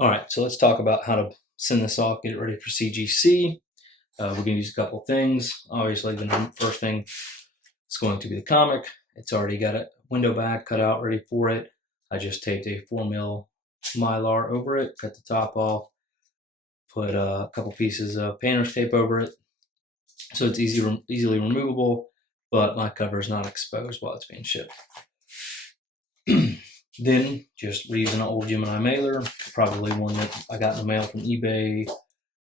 All right, so let's talk about how to send this off, get it ready for CGC. We're going to use a couple things. Obviously, the first thing is going to be the comic. It's already got a window bag cut out, ready for it. I just taped a 4mm Mylar over it, cut the top off, put a couple pieces of painter's tape over it, so it's easily removable, but my cover is not exposed while it's being shipped. Then just reusing an old Gemini mailer, probably one that I got in the mail from eBay,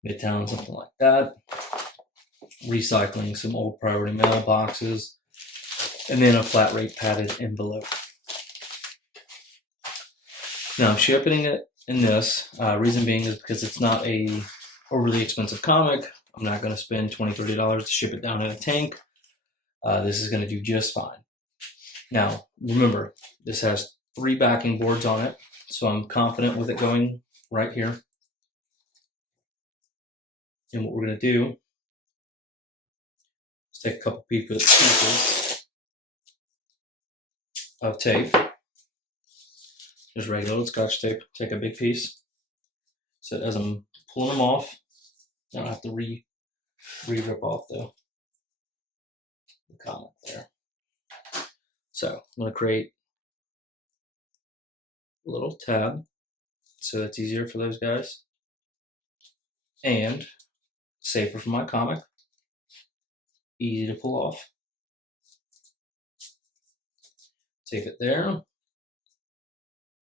Midtown, something like that. Recycling some old Priority Mail boxes, and then a flat rate padded envelope. Now I'm shipping it in this. Reason being is because it's not a overly expensive comic. I'm not going to spend $20, $30 to ship it down in a tank. This is going to do just fine. Now, remember, this has 3 backing boards on it, so I'm confident with it going right here. And what we're going to do is take a couple pieces of tape, just regular old Scotch tape. Take a big piece, so as I'm pulling them off, I don't have to re-rip off the comic there. So I'm going to create a little tab so it's easier for those guys and safer for my comic. Easy to pull off. Tape it there.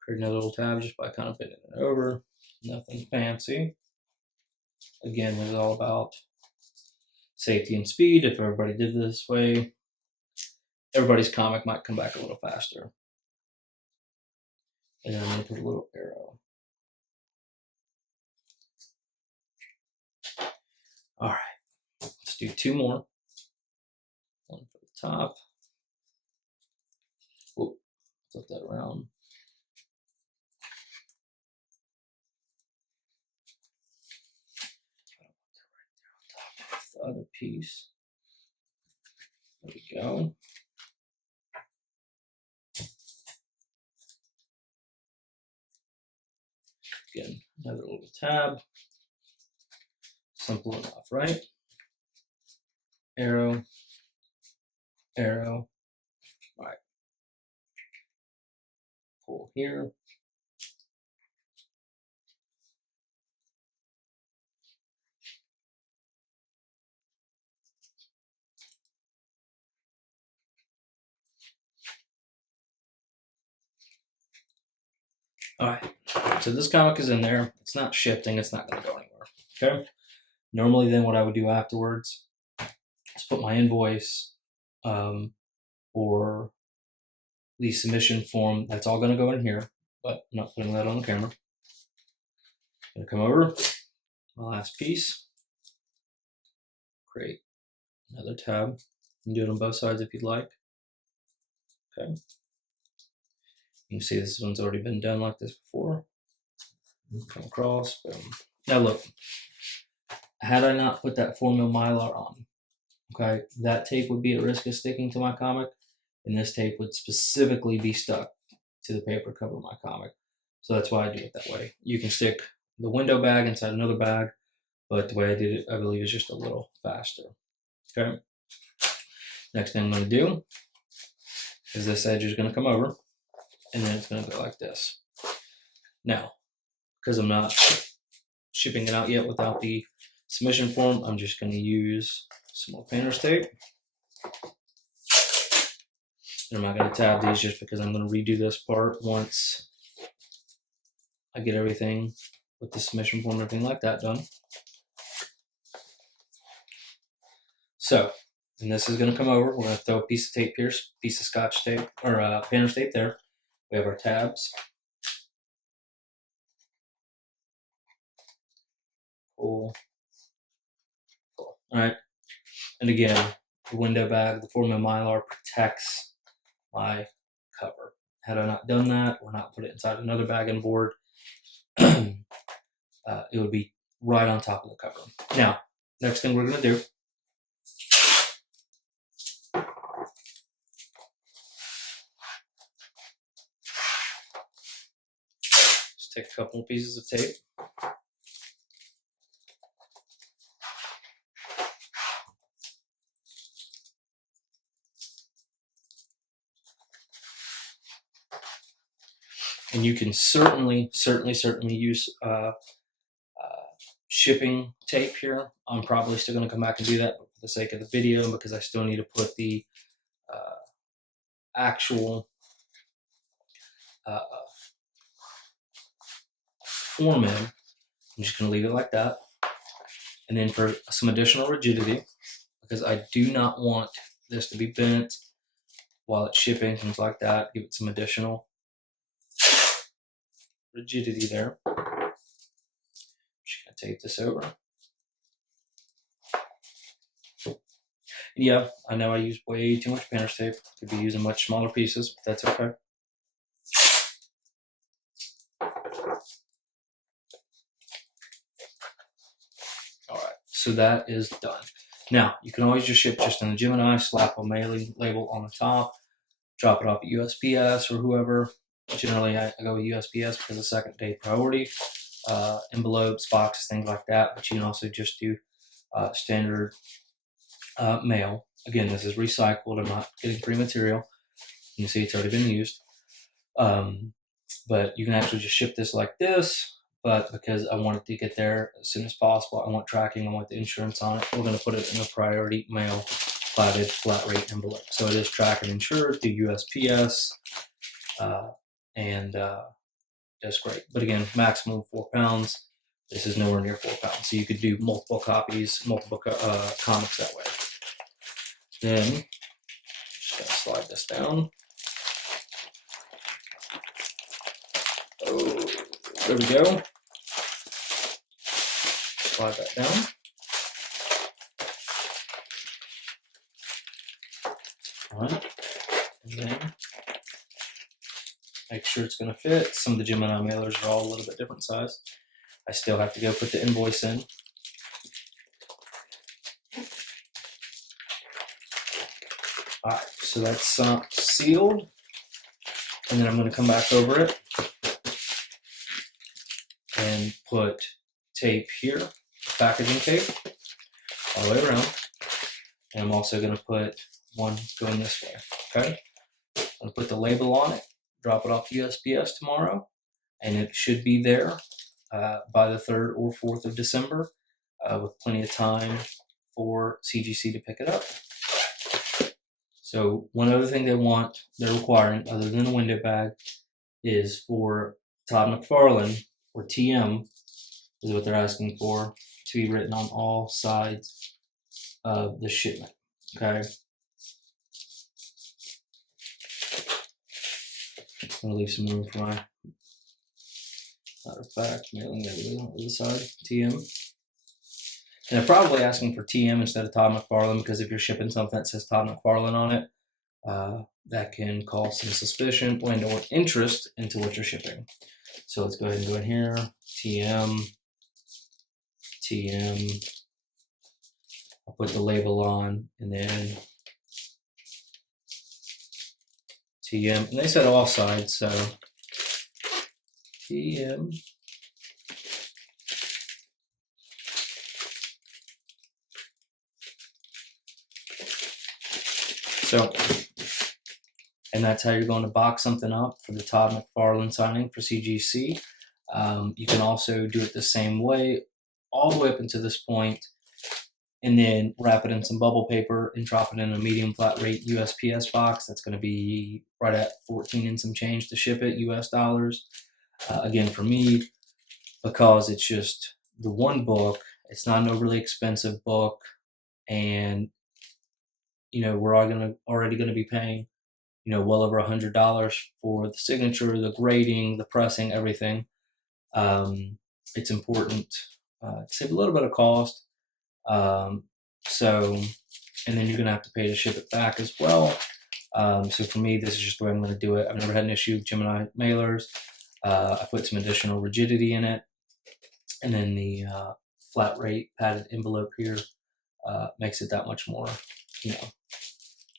Create another little tab just by kind of bending it over. Nothing fancy. Again, this is all about safety and speed. If everybody did it this way, everybody's comic might come back a little faster. And then I'm going to put a little arrow. All right, let's do 2 more. One for the top. Whoop, flip that around. The other piece. There we go. Again, another little tab. Simple enough, right? Arrow, arrow. All right. Pull here. All right, so this comic is in there. It's not shifting. It's not going to go anywhere. Okay. Normally, then what I would do afterwards is put my invoice or the submission form. That's all going to go in here, but I'm not putting that on the camera. Going to come over, my last piece. Create another tab. You can do it on both sides if you'd like. Okay. You can see this one's already been done like this before. Come across, boom. Now look, had I not put that 4mm Mylar on, okay, that tape would be at risk of sticking to my comic, and this tape would specifically be stuck to the paper cover of my comic. So that's why I do it that way. You can stick the window bag inside another bag, but the way I did it, I believe, is just a little faster. Okay. Next thing I'm going to do is this edge is going to come over, and then it's going to go like this. Now, because I'm not shipping it out yet without the submission form, I'm just going to use some more painter's tape. And I'm not going to tab these just because I'm going to redo this part once I get everything with the submission form and everything like that done. So, and this is going to come over. We're going to throw a piece of tape here, piece of Scotch tape, or painter's tape there. We have our tabs. Cool. Cool. All right. And again, the window bag, the 4mm Mylar protects my cover. Had I not done that, or not put it inside another bag and board, it would be right on top of the cover. Now, next thing we're going to do is take a couple pieces of tape. And you can certainly use shipping tape here. I'm probably still going to come back and do that for the sake of the video, because I still need to put the actual form in. I'm just going to leave it like that. And then for some additional rigidity, because I do not want this to be bent while it's shipping, things like that, give it some additional rigidity there. Just going to tape this over. Yeah, I know I use way too much painter's tape. Could be using much smaller pieces, but that's okay. Alright, so that is done. Now, you can always just ship just in the Gemini, slap a mailing label on the top, drop it off at USPS or whoever. Generally, I go with USPS because of second day priority. Envelopes, boxes, things like that, but you can also just do standard mail. Again, this is recycled. I'm not getting free material. You can see it's already been used. But you can actually just ship this like this, but because I want it to get there as soon as possible, I want tracking, I want the insurance on it, we're going to put it in a priority mail platted flat rate envelope. So it is tracked and insured through USPS, and that's great. But again, maximum 4 pounds. This is nowhere near 4 pounds. So you could do multiple copies, multiple comics that way. Then, just going to slide this down. Oh, there we go. Slide that down. All right. And then make sure it's going to fit. Some of the Gemini mailers are all a little bit different size. I still have to go put the invoice in. All right, so that's sealed. And then I'm going to come back over it and put tape here, packaging tape, all the way around. And I'm also going to put one going this way, okay? I'm going to put the label on it, drop it off to USPS tomorrow, and it should be there by the 3rd or 4th of December, with plenty of time for CGC to pick it up. So one other thing they're requiring, other than the window bag, is for Todd Mcfarlane, or TM, is what they're asking for, to be written on all sides of the shipment, okay? I'm going to leave some room for my, matter of fact, mailing label on the other side, TM. And they're probably asking for TM instead of Todd Mcfarlane, because if you're shipping something that says Todd Mcfarlane on it, that can cause some suspicion and or interest into what you're shipping. So let's go ahead and go in here, TM. I'll put the label on, and then TM. And they said all sides, so TM. So, and that's how you're going to box something up for the Todd Mcfarlane signing for CGC. You can also do it the same way, all the way up until this point, and then wrap it in some bubble paper and drop it in a medium flat rate USPS box. That's going to be right at 14 and some change to ship it, US dollars. Again, for me, because it's just the one book, it's not an overly expensive book, and you know, we're already going to be paying, you know, well over $100 for the signature, the grading, the pressing, everything. It's important to save a little bit of cost. So, and then you're going to have to pay to ship it back as well. So for me, this is just the way I'm going to do it. I've never had an issue with Gemini mailers. I put some additional rigidity in it, and then the flat rate padded envelope here makes it that much more, you know,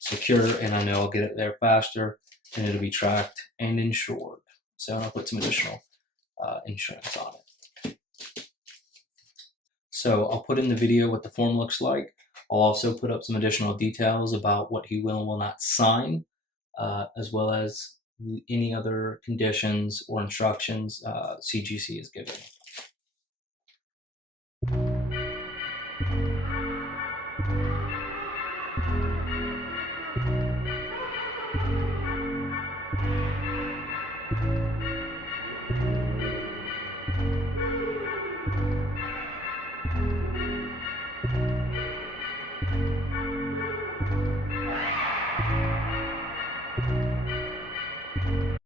secure, and I know I'll get it there faster, and it'll be tracked and insured. So I'll put some additional insurance on it. So I'll put in the video what the form looks like. I'll also put up some additional details about what he will and will not sign, as well as any other conditions or instructions CGC is given.